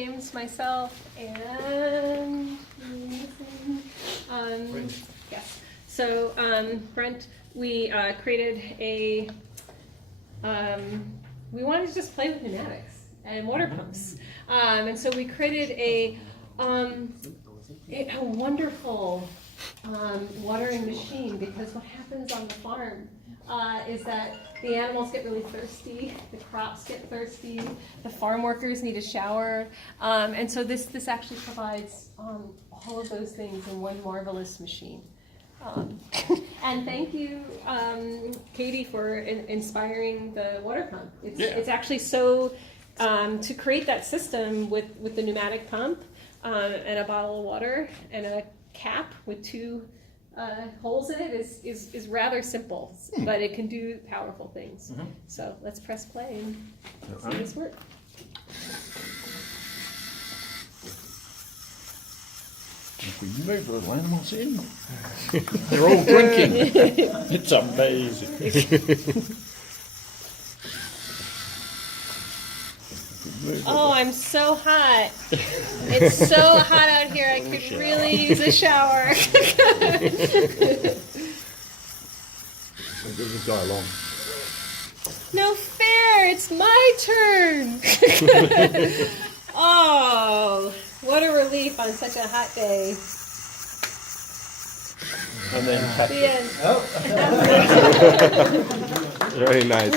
James, myself, and yes. So Brent, we created a. We wanted to just play with pneumatics and water pumps, and so we created a wonderful watering machine, because what happens on the farm is that the animals get really thirsty, the crops get thirsty, the farm workers need a shower, and so this actually provides all of those things in one marvelous machine. And thank you, Katie, for inspiring the water pump. It's actually so, to create that system with the pneumatic pump and a bottle of water and a cap with two holes in it is rather simple, but it can do powerful things. Mm-hmm. So let's press play and see this work. If we move the animals in, they're all drinking. It's amazing. Oh, I'm so hot. It's so hot out here. I could really use a shower. Give this guy along. No fair. It's my turn. Oh, what a relief on such a hot day. And then The end. Very nice.